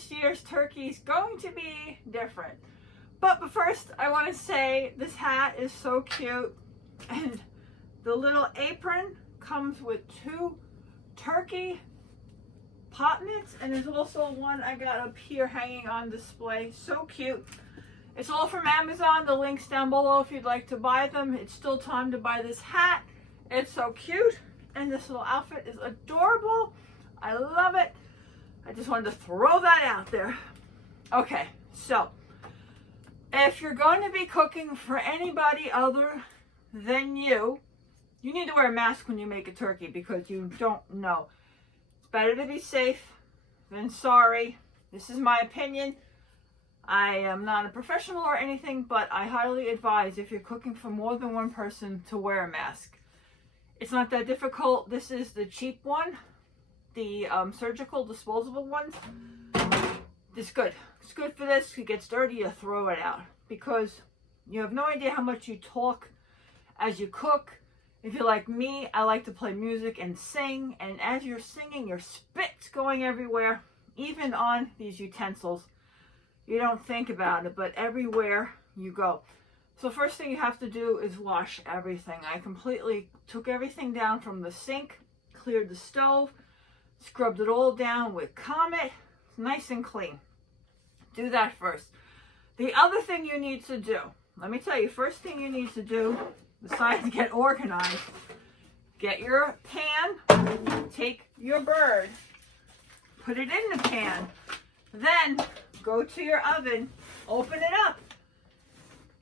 this year's turkey is going to be different. But first, I want to say this hat is so cute. And the little apron comes with 2 turkey pot mitts. And there's also one I got up here hanging on display. So cute. It's all from Amazon. The link's down below if you'd like to buy them. It's still time to buy this hat. It's so cute. And this little outfit is adorable. I love it. I just wanted to throw that out there. Okay, so if you're going to be cooking for anybody other than you need to wear a mask when you make a turkey because you don't know. It's better to be safe than sorry. This is my opinion. I am not a professional or anything, but I highly advise if you're cooking for more than one person to wear a mask. It's not that difficult. This is the cheap one, the surgical disposable one. It's good. It's good for this. It gets dirty, you throw it out because you have no idea how much you talk as you cook. If you're like me, I like to play music and sing, and as you're singing, your spit's going everywhere, even on these utensils. You don't think about it, but everywhere you go. So first thing you have to do is wash everything. I completely took everything down from the sink, cleared the stove, scrubbed it all down with Comet. It's nice and clean. Do that first. The other thing you need to do, let me tell you, first thing you need to do, besides get organized, get your pan, take your bird, put it in the pan, then go to your oven, open it up,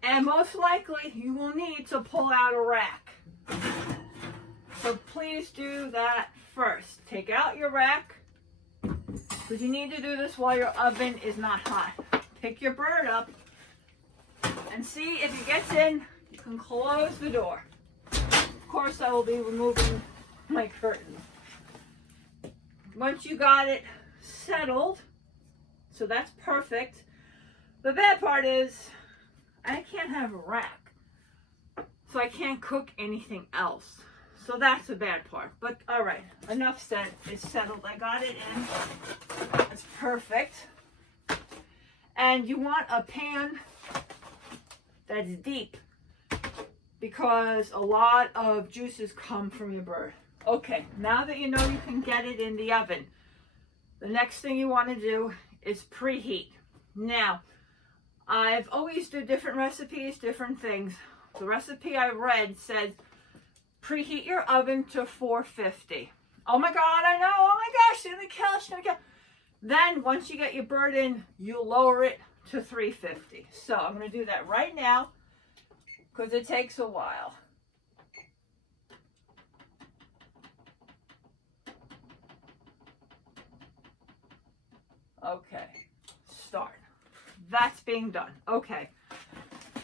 and most likely you will need to pull out a rack. So please do that first. Take out your rack, because you need to do this while your oven is not hot. Pick your bird up and see if it gets in. You can close the door. Of course, I will be removing my curtain. Once you got it settled, so that's perfect. The bad part is I can't have a rack, so I can't cook anything else. So that's the bad part. But all right, enough said. It's settled. I got it in. It's perfect. And you want a pan that's deep because a lot of juices come from your bird. Okay, now that you know you can get it in the oven, the next thing you want to do is preheat. Now, I've always do different recipes, different things. The recipe I read said preheat your oven to 450. Oh my God, I know. Oh my gosh, she's gonna kill it. She's gonna kill it. Then once you get your bird in, you lower it to 350. So I'm gonna do that right now because it takes a while. Okay, start. That's being done. Okay,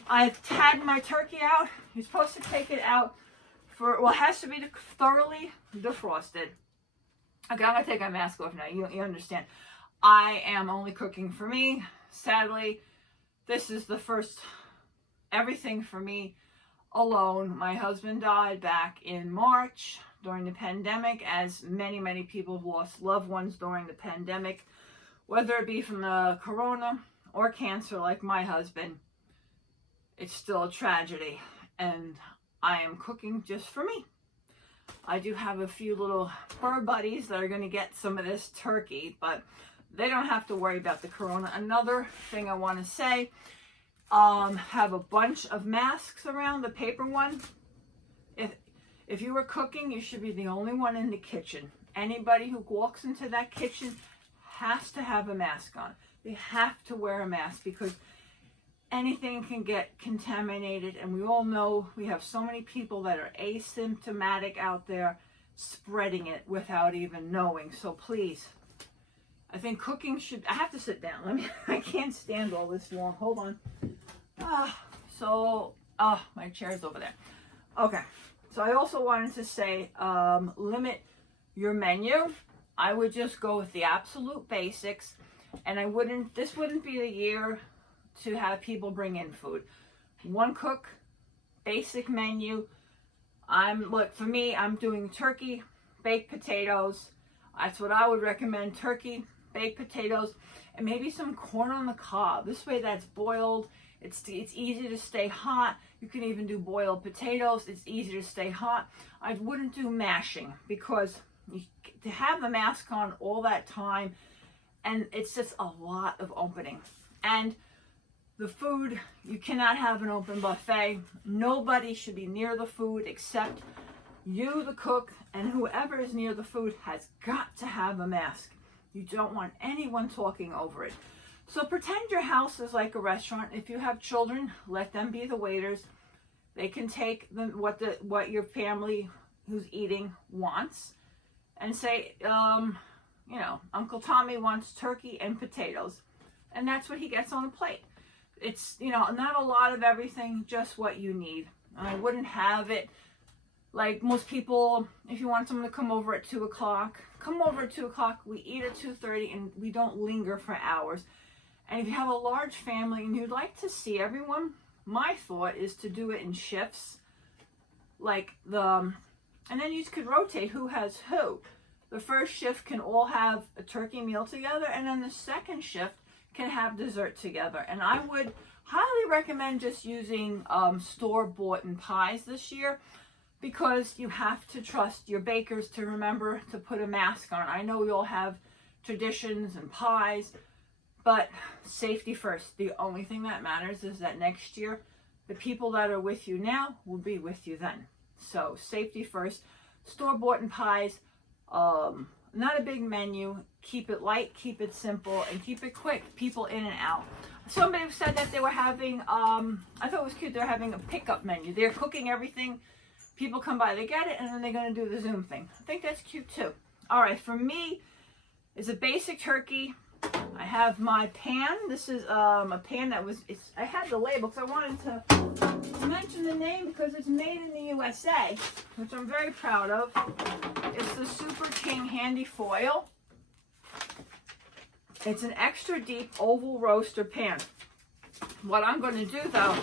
I've tagged my turkey out. You're supposed to take it out for, well, it has to be thoroughly defrosted. Okay, I'm gonna take my mask off now. You understand. I am only cooking for me. Sadly, this is the first everything for me alone. My husband died back in March during the pandemic, as many people have lost loved ones during the pandemic, whether it be from the corona or cancer like my husband. It's still a tragedy, and I am cooking just for me. I do have a few little fur buddies that are going to get some of this turkey, but they don't have to worry about the corona. Another thing I want to say, have a bunch of masks around, the paper one. If you were cooking, you should be the only one in the kitchen. Anybody who walks into that kitchen has to have a mask on. They have to wear a mask because anything can get contaminated, and we all know we have so many people that are asymptomatic out there spreading it without even knowing. So please, I think cooking should, I have to sit down. I can't stand all this long. Hold on. My chair's over there. Okay. So I also wanted to say, limit your menu. I would just go with the absolute basics, and this wouldn't be the year to have people bring in food. One cook, basic menu. For me, I'm doing turkey, baked potatoes. That's what I would recommend. Turkey, baked potatoes, and maybe some corn on the cob. This way that's boiled. It's easy to stay hot. You can even do boiled potatoes. It's easy to stay hot. I wouldn't do mashing because to have the mask on all that time, and it's just a lot of opening. And the food, you cannot have an open buffet. Nobody should be near the food except you, the cook, and whoever is near the food has got to have a mask. You don't want anyone talking over it. So pretend your house is like a restaurant. If you have children, let them be the waiters. They can take what your family who's eating wants and say, you know, Uncle Tommy wants turkey and potatoes. And that's what he gets on a plate. It's, you know, not a lot of everything, just what you need. I wouldn't have it like most people. If you want someone to come over at 2 o'clock, come over at 2 o'clock. We eat at 2:30 and we don't linger for hours. And if you have a large family and you'd like to see everyone, my thought is to do it in shifts. And then you could rotate who has who. The first shift can all have a turkey meal together, and then the second shift can have dessert together. And I would highly recommend just using store-bought pies this year, because you have to trust your bakers to remember to put a mask on. I know we all have traditions and pies, but safety first. The only thing that matters is that next year, the people that are with you now will be with you then. So safety first. Store-bought pies, not a big menu. Keep it light, keep it simple, and keep it quick. People in and out. Somebody said that they were having, I thought it was cute, they're having a pickup menu. They're cooking everything. People come by, they get it, and then they're going to do the Zoom thing. I think that's cute too. All right, for me, it's a basic turkey. I have my pan. This is a pan that was, I had the label because I wanted to mention the name because it's made in the USA, which I'm very proud of. It's the Super King Handy Foil. It's an extra deep oval roaster pan. What I'm going to do though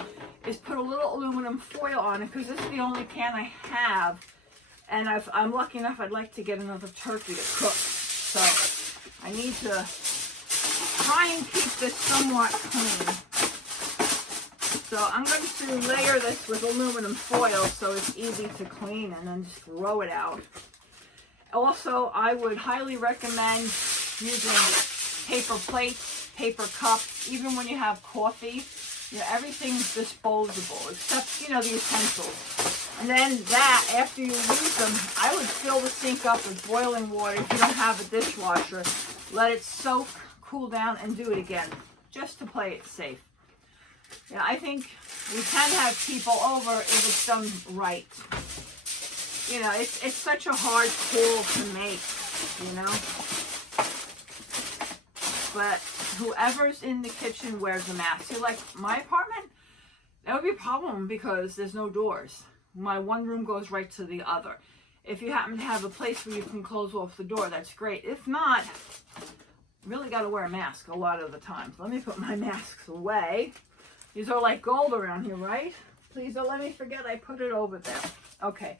is put a little aluminum foil on it because this is the only pan I have. And I'm lucky enough, I'd like to get another turkey to cook. So I need to try and keep this somewhat clean. So I'm going to layer this with aluminum foil so it's easy to clean, and then just throw it out. Also, I would highly recommend using paper plates, paper cups, even when you have coffee. You know, everything's disposable except, you know, the utensils. And then that, after you use them, I would fill the sink up with boiling water if you don't have a dishwasher. Let it soak, cool down, and do it again, just to play it safe. Yeah, I think we can have people over if it's done right. You know, it's such a hard tool to make, you know. But whoever's in the kitchen wears a mask. See, like my apartment, that would be a problem because there's no doors. My one room goes right to the other. If you happen to have a place where you can close off the door, that's great. If not, really got to wear a mask a lot of the time. So let me put my masks away. These are like gold around here, right? Please don't let me forget I put it over there. Okay.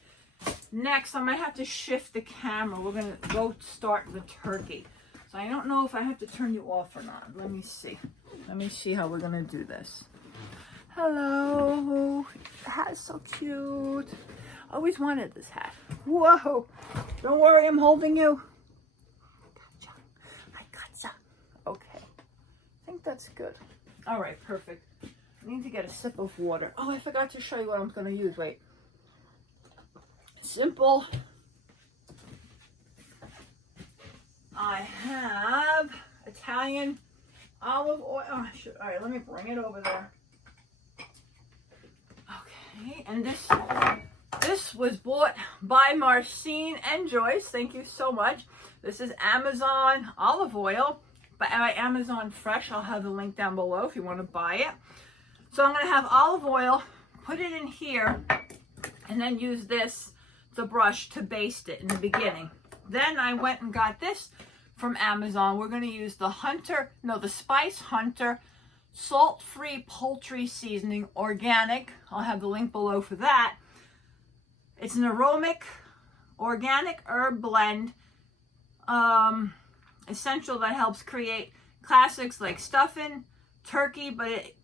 Next, I might have to shift the camera. We're going to go start the turkey. So I don't know if I have to turn you off or not. Let me see. Let me see how we're going to do this. Hello. The hat is so cute. Always wanted this hat. Whoa. Don't worry, I'm holding you. I gotcha. Okay. I think that's good. All right, perfect. I need to get a sip of water. Oh, I forgot to show you what I'm going to use. Wait. Simple. I have Italian olive oil. Oh, all right, let me bring it over there. Okay, and this was bought by Marcine and Joyce. Thank you so much. This is Amazon olive oil, by Amazon Fresh. I'll have the link down below if you want to buy it. So I'm going to have olive oil, put it in here, and then use this, the brush, to baste it in the beginning. Then I went and got this from Amazon. We're going to use the Spice Hunter salt-free poultry seasoning, organic. I'll have the link below for that. It's an aromatic, organic herb blend. essential that helps create classics like stuffing, turkey, but it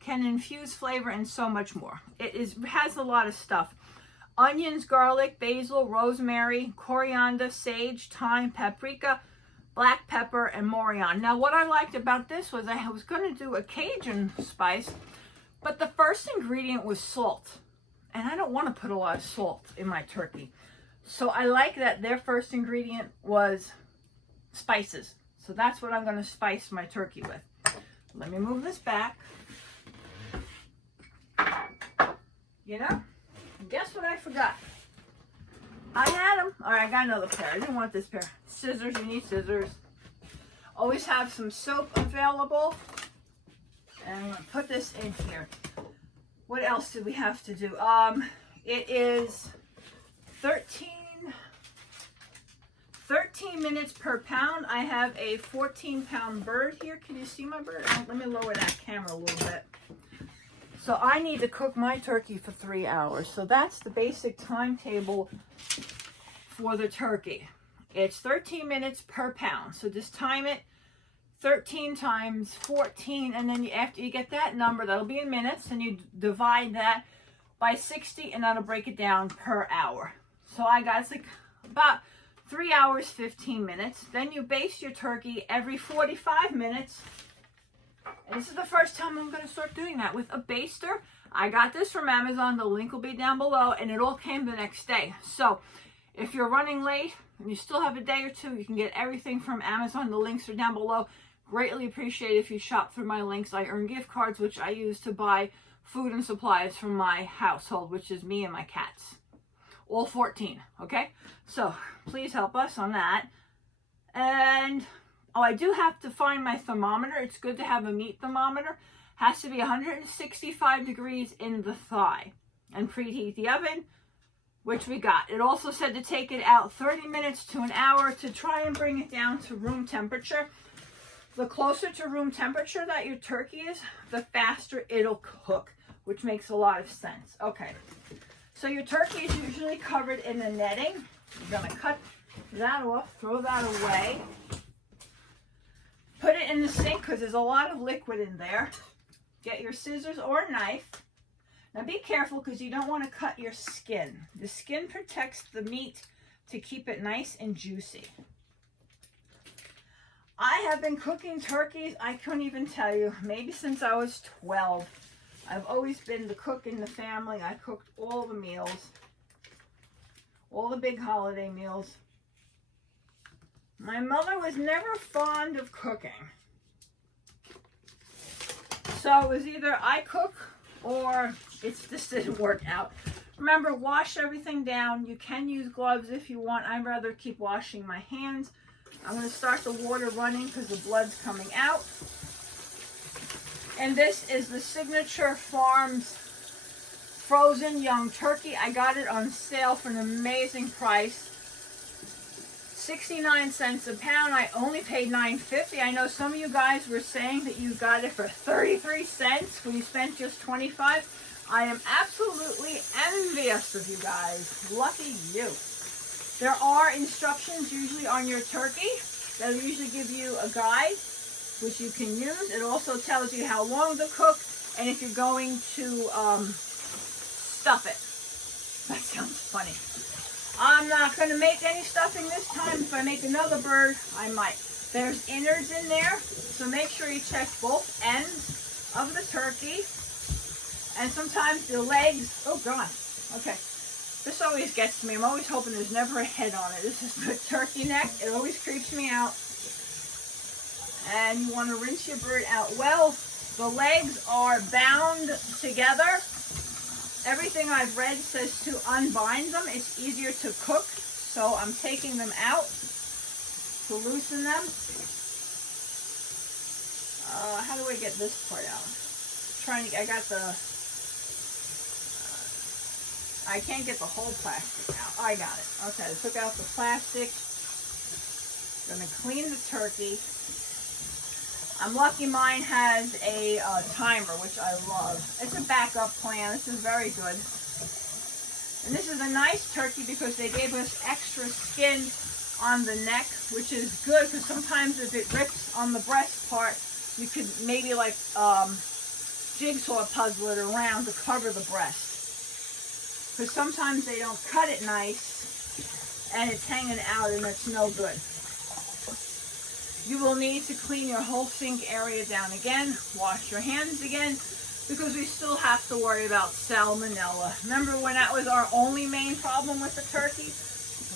can infuse flavor and so much more. It has a lot of stuff. Onions, garlic, basil, rosemary, coriander, sage, thyme, paprika, black pepper, and morion. Now, what I liked about this was I was going to do a Cajun spice, but the first ingredient was salt. And I don't want to put a lot of salt in my turkey. So I like that their first ingredient was spices. So that's what I'm going to spice my turkey with. Let me move this back. You know, guess what I forgot? I had them. All right, I got another pair. I didn't want this pair. Scissors, you need scissors. Always have some soap available. And I'm going to put this in here. What else do we have to do? It is 13 minutes per pound. I have a 14-pound bird here. Can you see my bird? Let me lower that camera a little bit. So I need to cook my turkey for 3 hours. So that's the basic timetable for the turkey. It's 13 minutes per pound. So just time it 13 times 14, and then after you get that number, that'll be in minutes, and you divide that by 60, and that'll break it down per hour. So I got, it's like about 3 hours, 15 minutes. Then you baste your turkey every 45 minutes. And this is the first time I'm going to start doing that with a baster. I got this from Amazon. The link will be down below, and it all came the next day. So if you're running late and you still have a day or two, you can get everything from Amazon. The links are down below. Greatly appreciate if you shop through my links. I earn gift cards, which I use to buy food and supplies from my household, which is me and my cats. All 14, okay? So please help us on that. And, oh, I do have to find my thermometer. It's good to have a meat thermometer. Has to be 165 degrees in the thigh. And preheat the oven, which we got. It also said to take it out 30 minutes to an hour to try and bring it down to room temperature. The closer to room temperature that your turkey is, the faster it'll cook, which makes a lot of sense. Okay, so your turkey is usually covered in the netting. You're going to cut that off, throw that away. Put it in the sink because there's a lot of liquid in there. Get your scissors or a knife. Now be careful because you don't want to cut your skin. The skin protects the meat to keep it nice and juicy. I have been cooking turkeys, I couldn't even tell you, maybe since I was 12. I've always been the cook in the family. I cooked all the meals, all the big holiday meals. My mother was never fond of cooking. So it was either I cook or it just didn't work out. Remember, wash everything down. You can use gloves if you want. I'd rather keep washing my hands. I'm going to start the water running because the blood's coming out. And this is the Signature Farms frozen young turkey. I got it on sale for an amazing price. 69 cents a pound. I only paid $9.50. I know some of you guys were saying that you got it for 33 cents when you spent just 25. I am absolutely envious of you guys. Lucky you. There are instructions usually on your turkey. They'll usually give you a guide, which you can use. It also tells you how long to cook and if you're going to stuff it. That sounds funny. I'm not going to make any stuffing this time. If I make another bird, I might. There's innards in there, so make sure you check both ends of the turkey. And sometimes the legs, oh God, okay. This always gets to me. I'm always hoping there's never a head on it. This is the turkey neck. It always creeps me out. And you want to rinse your bird out well. The legs are bound together. Everything I've read says to unbind them. It's easier to cook. So I'm taking them out to loosen them. How do I get this part out? I got the... I can't get the whole plastic out. I got it. Okay, I took out the plastic. I'm going to clean the turkey. I'm lucky mine has a timer, which I love. It's a backup plan. This is very good. And this is a nice turkey because they gave us extra skin on the neck which is good because sometimes if it rips on the breast part, you could maybe like jigsaw puzzle it around to cover the breast. Because sometimes they don't cut it nice and it's hanging out and it's no good. You will need to clean your whole sink area down again, wash your hands again, because we still have to worry about salmonella. Remember when that was our only main problem with the turkey?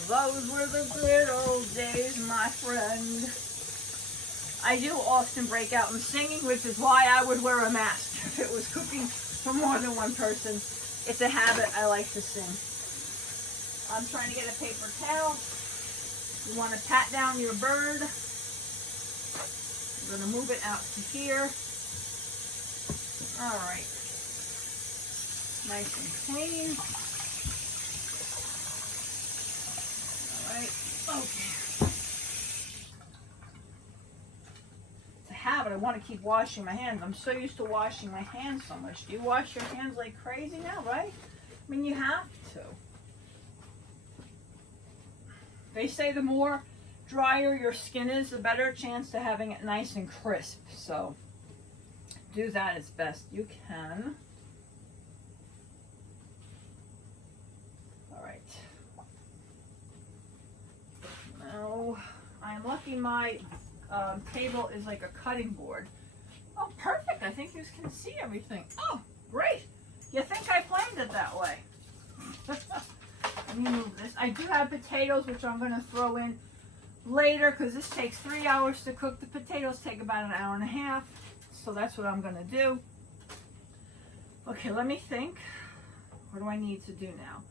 Those were the good old days, my friend. I do often break out in singing, which is why I would wear a mask if it was cooking for more than one person. It's a habit. I like to sing. I'm trying to get a paper towel. You want to pat down your bird. I'm going to move it out to here. All right. Nice and clean. All right. Okay. It's a habit. I want to keep washing my hands. I'm so used to washing my hands so much. Do you wash your hands like crazy now, right? I mean, you have to. They say the more drier your skin is, the better chance to having it nice and crisp. So do that as best you can. All right. Now, I'm lucky my table is like a cutting board. Oh, perfect. I think you can see everything. Oh, great. You think I planned it that way. Let me move this. I do have potatoes, which I'm going to throw in later because this takes 3 hours to cook. The potatoes take about an hour and a half. So that's what I'm going to do. Okay, let me think. What do I need to do now?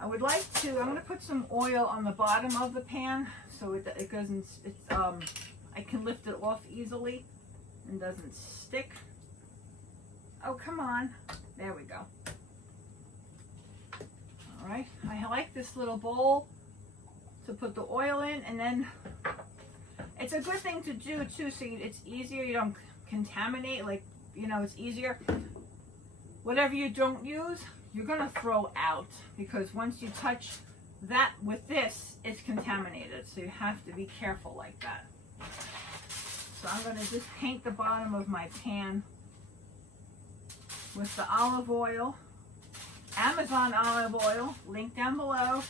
I would like to, I'm going to put some oil on the bottom of the pan so it doesn't, I can lift it off easily and doesn't stick. Oh, come on. There we go. All right, I like this little bowl to put the oil in, and then it's a good thing to do too, so it's easier, you don't contaminate, like, you know, it's easier. Whatever you don't use, you're gonna throw out, because once you touch that with this, it's contaminated, so you have to be careful like that. So I'm gonna just paint the bottom of my pan with the olive oil. Amazon olive oil, link down below.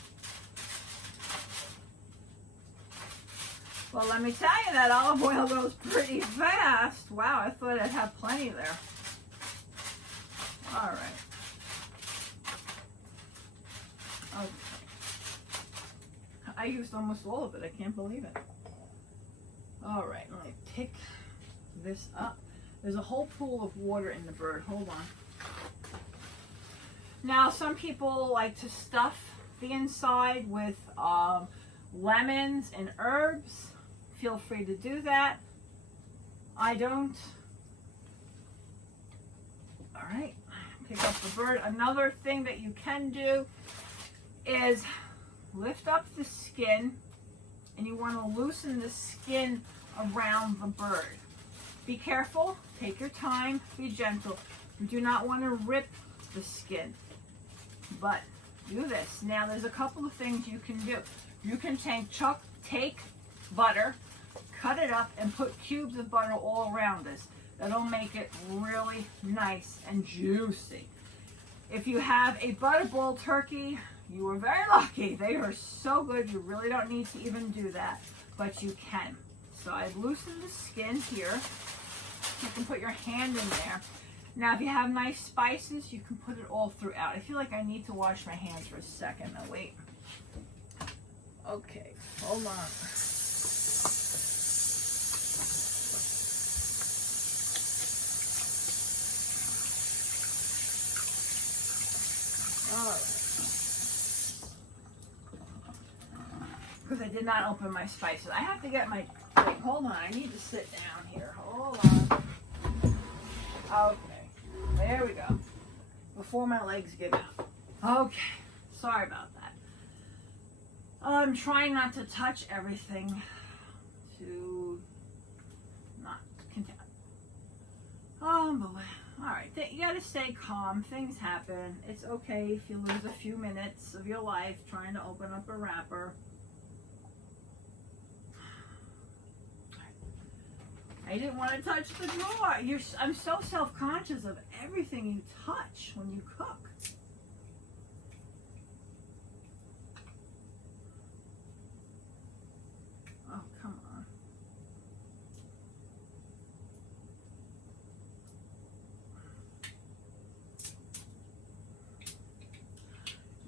Well, let me tell you, that olive oil goes pretty fast. Wow, I thought I'd have plenty there. All right. Okay. I used almost all of it. I can't believe it. All right, let me pick this up. There's a whole pool of water in the bird. Hold on. Now, some people like to stuff the inside with lemons and herbs. Feel free to do that. I don't. All right, pick up the bird. Another thing that you can do is lift up the skin, and you want to loosen the skin around the bird. Be careful, take your time, be gentle. You do not want to rip the skin, but do this. Now, there's a couple of things you can do. You can take butter, cut it up, and put cubes of butter all around this. That'll make it really nice and juicy. If you have a butterball turkey, you are very lucky. They are so good. You really don't need to even do that, but you can. So I've loosened the skin here. You can put your hand in there. Now, if you have nice spices, you can put it all throughout. I feel like I need to wash my hands for a second. Now, wait. Okay, hold on. All right. Because I did not open my spices. I have to get my, wait, hold on. I need to sit down here. Hold on. Okay, there we go. Before my legs give out. Okay, sorry about that. I'm trying not to touch everything to not contaminate. Oh boy. Alright, you gotta stay calm. Things happen. It's okay if you lose a few minutes of your life trying to open up a wrapper. I didn't want to touch the drawer. I'm so self-conscious of everything you touch when you cook. Oh, come on.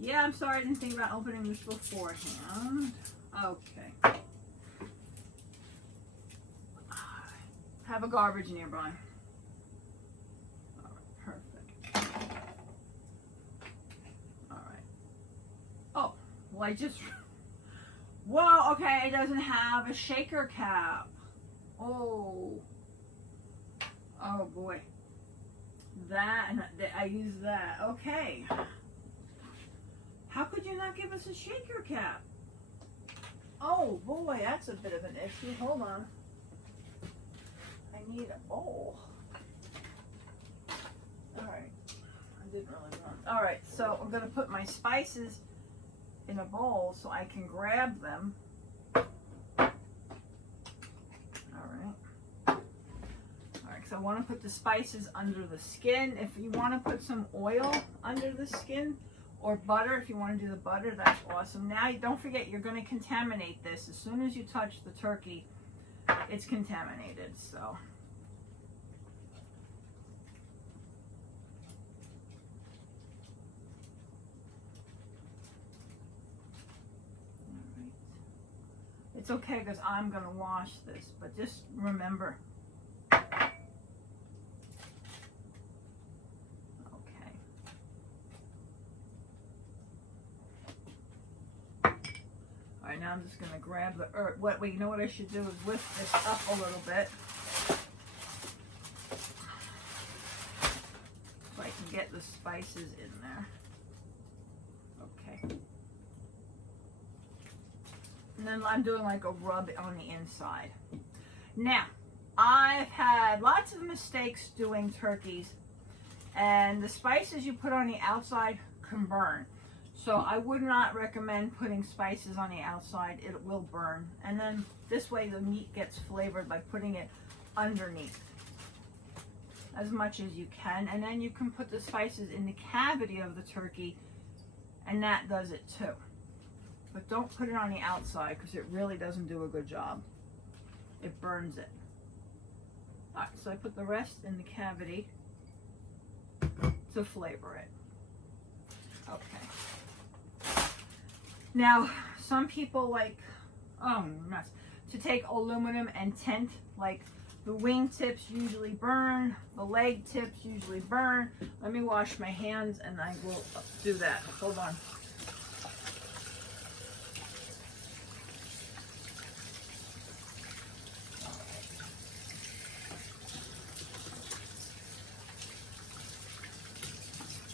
Yeah, I'm sorry I didn't think about opening this beforehand. Okay. Have a garbage nearby. All right, perfect. All right. Oh, well, whoa, okay, it doesn't have a shaker cap. Oh. Oh, boy. That, and I use that. Okay. How could you not give us a shaker cap? Oh, boy, that's a bit of an issue. Hold on. I need a bowl. Alright. I didn't really want. Alright, so I'm going to put my spices in a bowl so I can grab them. Alright. Alright, so I want to put the spices under the skin. If you want to put some oil under the skin or butter, if you want to do the butter, that's awesome. Now, don't forget, you're going to contaminate this. As soon as you touch the turkey, it's contaminated, so. It's okay because I'm going to wash this, but just remember. Okay. All right, now I'm just going to grab the herb. Wait, you know what I should do is lift this up a little bit so I can get the spices in there. Okay. And then I'm doing like a rub on the inside. Now, I've had lots of mistakes doing turkeys, and the spices you put on the outside can burn. So I would not recommend putting spices on the outside. It will burn. And then this way the meat gets flavored by putting it underneath as much as you can. And then you can put the spices in the cavity of the turkey, and that does it too. But don't put it on the outside because it really doesn't do a good job. It burns it. Alright, so I put the rest in the cavity to flavor it. Okay. Now, some people like, oh, nuts, to take aluminum and tint, like the wing tips usually burn, the leg tips usually burn. Let me wash my hands and I will do that. Hold on.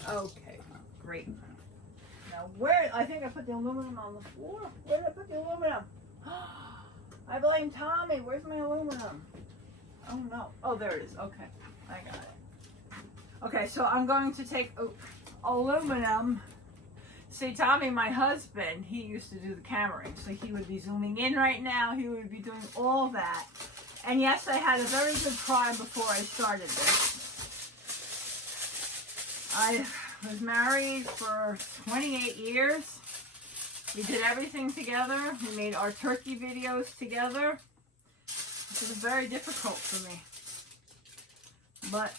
Okay, great. Now I think I put the aluminum on the floor. Where did I put the aluminum? I blame Tommy. Where's my aluminum? Oh no. Oh, there it is. Okay, I got it. Okay, so I'm going to take aluminum. See, Tommy, my husband, he used to do the cameraing, so he would be zooming in right now. He would be doing all that. And yes, I had a very good cry before I started this. I was married for 28 years. We did everything together. We made our turkey videos together. It was very difficult for me. But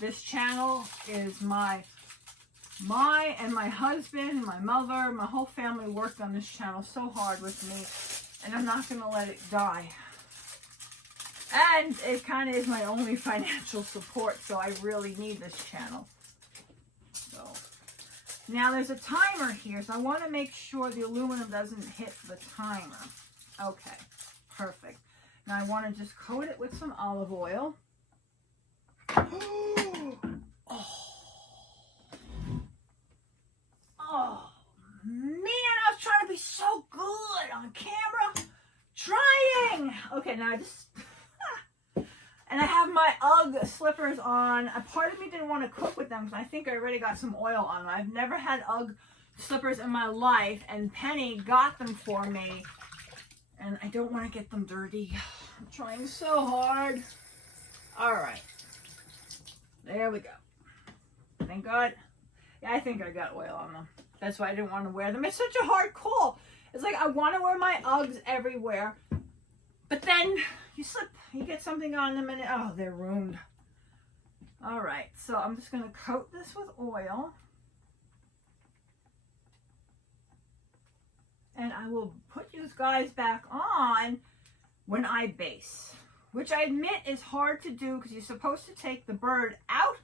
this channel is my and my husband, my mother, my whole family worked on this channel so hard with me, and I'm not going to let it die. And it kind of is my only financial support, so I really need this channel. So now there's a timer here, so I want to make sure the aluminum doesn't hit the timer. Okay, perfect. Now I want to just coat it with some olive oil. Oh man, I was trying to be so good on camera. Trying. Okay, now I just and I have my UGG slippers on. A part of me didn't want to cook with them because I think I already got some oil on them. I've never had UGG slippers in my life, and Penny got them for me, and I don't want to get them dirty. I'm trying so hard. All right. There we go. Thank God. Yeah, I think I got oil on them. That's why I didn't want to wear them. It's such a hard call. It's like I want to wear my Uggs everywhere. But then you slip. You get something on them and oh, they're ruined. All right. So I'm just going to coat this with oil. And I will put you guys back on when I base, which I admit is hard to do because you're supposed to take the bird out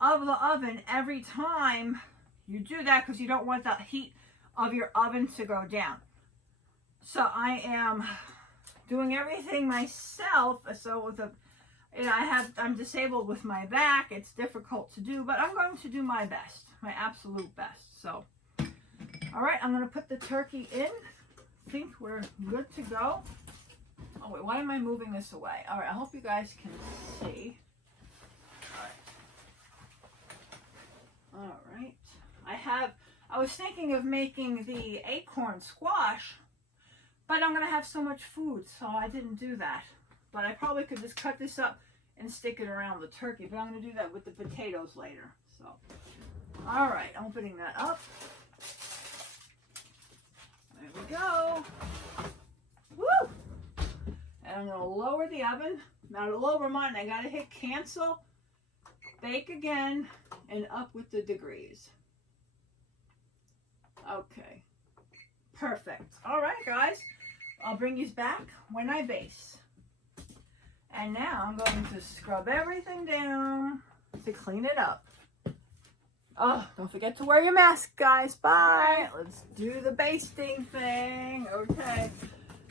of the oven every time you do that because you don't want the heat of your oven to go down. So I am doing everything myself. So with a, you know, I'm disabled with my back. It's difficult to do, but I'm going to do my best, my absolute best. So. All right, I'm going to put the turkey in. I think we're good to go. Oh, wait, why am I moving this away? All right, I hope you guys can see. All right. I was thinking of making the acorn squash, but I'm going to have so much food, so I didn't do that. But I probably could just cut this up and stick it around the turkey, but I'm going to do that with the potatoes later. So, all right, opening that up. There we go. Woo! And I'm going to lower the oven. Now to lower mine, I got to hit cancel, bake again, and up with the degrees. Okay. Perfect. All right, guys. I'll bring you back when I base. And now I'm going to scrub everything down to clean it up. Oh, don't forget to wear your mask, guys. Bye. Let's do the basting thing. Okay.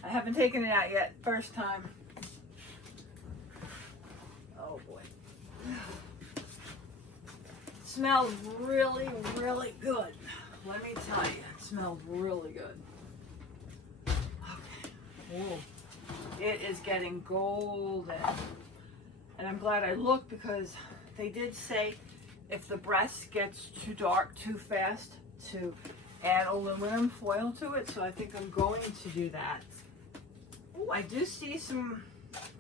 I haven't taken it out yet. First time. Oh, boy. Smells really, really good. Let me tell you. It smells really good. Okay. Ooh. It is getting golden. And I'm glad I looked because they did say if the breast gets too dark too fast to add aluminum foil to it, so I think I'm going to do that. Oh, I do see some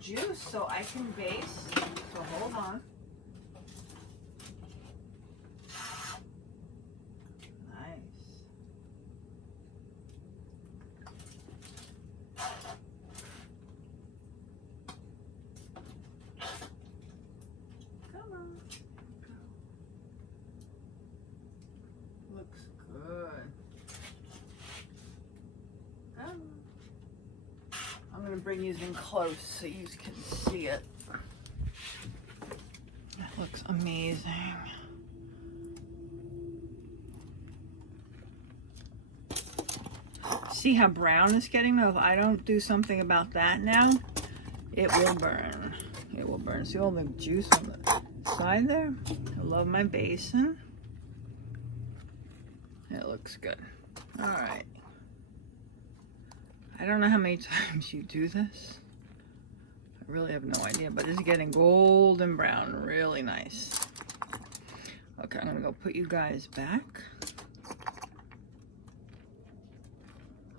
juice, so I can base. So hold on. Nice. Come on. Looks good. I'm going to bring you in close so you can see it. That looks amazing. See how brown it's getting though? If I don't do something about that now, it will burn. It will burn. See all the juice on the side there? I love my basin. It looks good. All right. I don't know how many times you do this. I really have no idea, but it's getting golden brown, really nice. Okay, I'm gonna go put you guys back.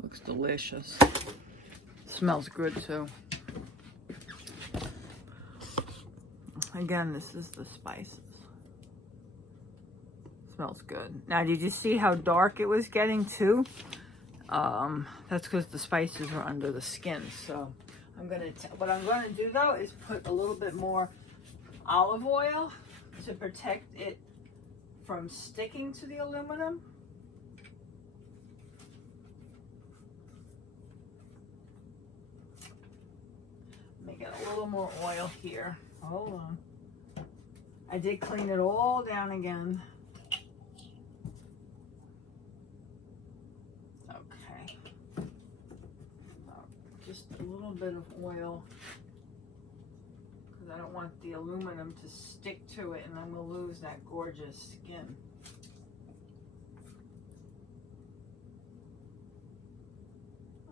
Looks delicious. Smells good too. Again, this is the spices. Smells good. Now, did you see how dark it was getting too? That's because the spices are under the skin. So what I'm gonna do though is put a little bit more olive oil to protect it from sticking to the aluminum. Let me get a little more oil here. Hold on. I did clean it all down again. Okay. Just a little bit of oil because I don't want the aluminum to stick to it and I'm going to lose that gorgeous skin.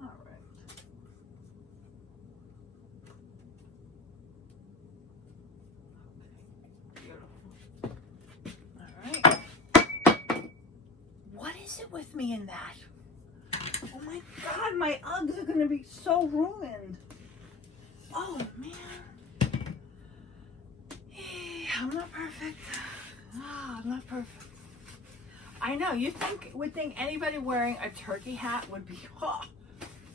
All right. With me in that. Oh my God, my Uggs are gonna be so ruined. Oh man. I'm not perfect. I'm not perfect. I know, would think anybody wearing a turkey hat would be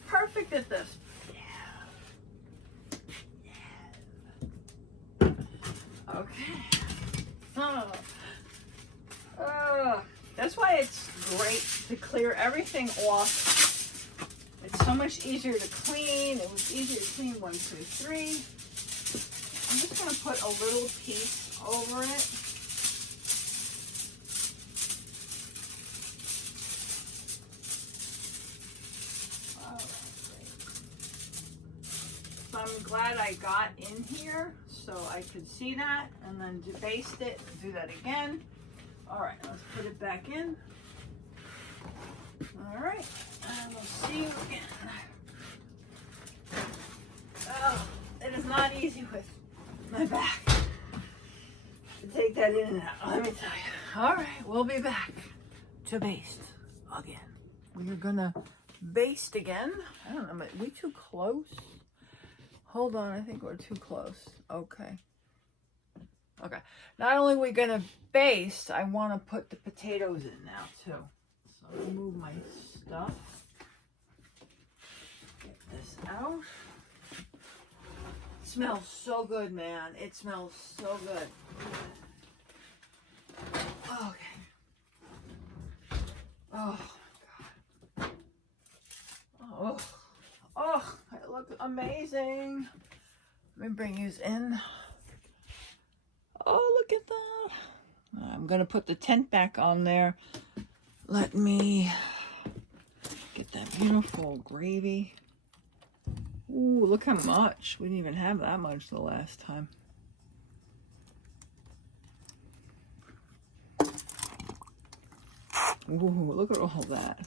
perfect at this. Yeah. Okay. That's why it's great to clear everything off. It's so much easier to clean. It was easier to clean 1, 2, 3. I'm just going to put a little piece over it. So I'm glad I got in here so I could see that, and then baste it, do that again. All right, let's put it back in. All right, and we'll see you again. Oh, it is not easy with my back to take that in and out, let me tell you. All right, we'll be back to baste again. We're gonna baste again. I don't know, are we too close? Hold on, I think we're too close. Okay. Okay. Not only are we gonna baste, I want to put the potatoes in now too. So I'll move my stuff. Get this out. It smells so good, man. It smells so good. Okay. Oh my God. Oh. Oh, it looks amazing. Let me bring these in. Oh, look at that. I'm going to put the tent back on there. Let me get that beautiful gravy. Ooh, look how much. We didn't even have that much the last time. Ooh, look at all that.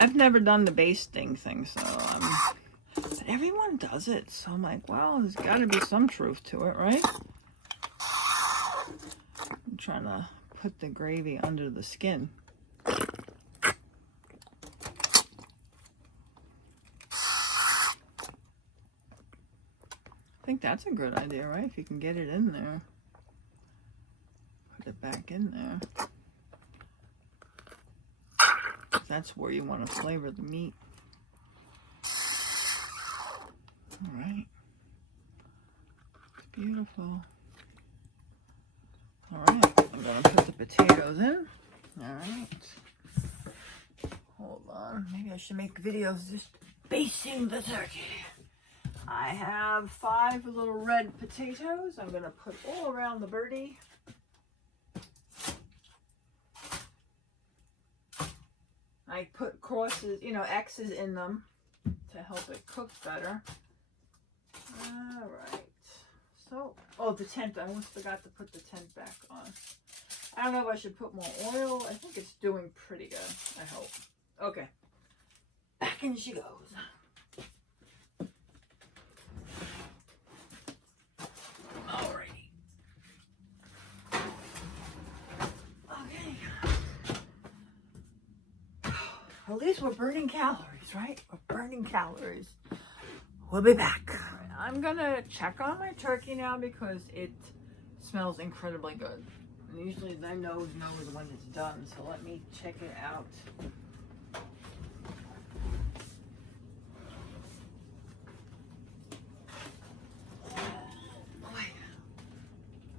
I've never done the basting thing, so but everyone does it, so I'm like, well, there's got to be some truth to it, right? I'm trying to put the gravy under the skin. I think that's a good idea, right? If you can get it in there. Put it back in there. That's where you want to flavor the meat. All right. It's beautiful. All right. I'm going to put the potatoes in. All right. Hold on. Maybe I should make videos just basting the turkey. I have 5 little red potatoes. I'm going to put all around the birdie. I put crosses, X's in them to help it cook better. All right. So, the tent. I almost forgot to put the tent back on. I don't know if I should put more oil. I think it's doing pretty good. I hope. Okay. Back in she goes. Alrighty. Okay. At least we're burning calories, right? We're burning calories. We'll be back. Right, I'm gonna check on my turkey now because it smells incredibly good. And usually my nose knows when it's done, so let me check it out. Boy,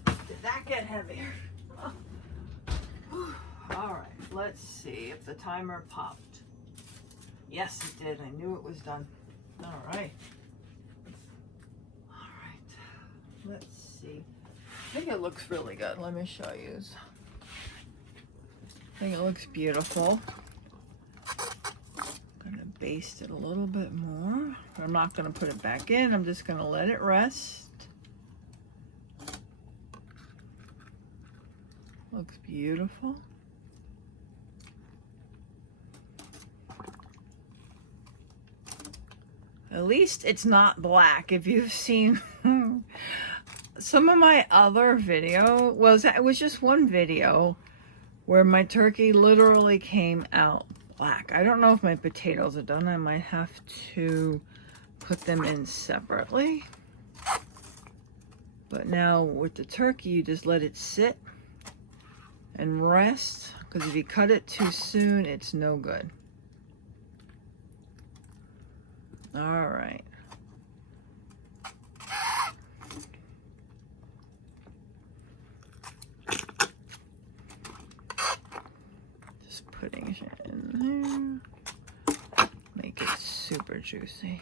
did that get heavier? All right, let's see if the timer popped. Yes, it did. I knew it was done. All right. All right. Let's see. I think it looks really good. Let me show you. I think it looks beautiful. I'm going to baste it a little bit more. I'm not going to put it back in. I'm just going to let it rest. Looks beautiful. At least it's not black. If you've seen some of my other video, it was just one video where my turkey literally came out black. I don't know if my potatoes are done. I might have to put them in separately. But now with the turkey, you just let it sit and rest, because if you cut it too soon, it's no good. All right. Just putting it in there. Make it super juicy.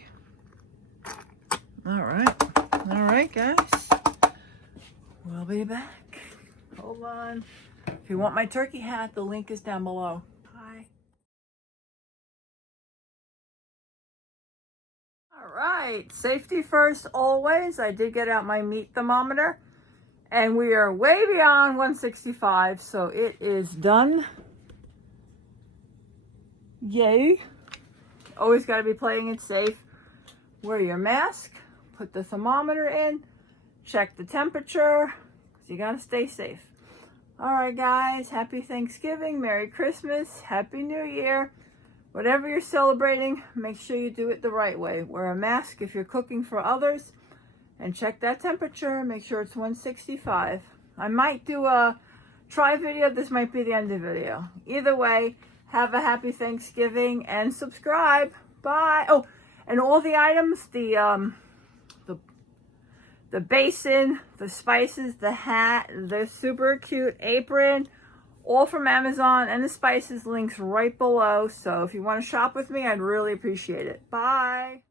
All right, guys. We'll be back. Hold on. If you want my turkey hat, the link is down below. Bye. All right, safety first always. I did get out my meat thermometer, and we are way beyond 165, so it is done. Yay. Always got to be playing it safe. Wear your mask, put the thermometer in, check the temperature, because you got to stay safe. All right, guys, happy Thanksgiving, Merry Christmas, Happy New Year. Whatever you're celebrating, make sure you do it the right way. Wear a mask if you're cooking for others, and check that temperature. Make sure it's 165. I might do a try video. This might be the end of the video. Either way, have a happy Thanksgiving and subscribe. Bye. Oh, and all the items, the basin, the spices, the hat, the super cute apron, all from Amazon, and the spices links right below. So if you want to shop with me, I'd really appreciate it. Bye.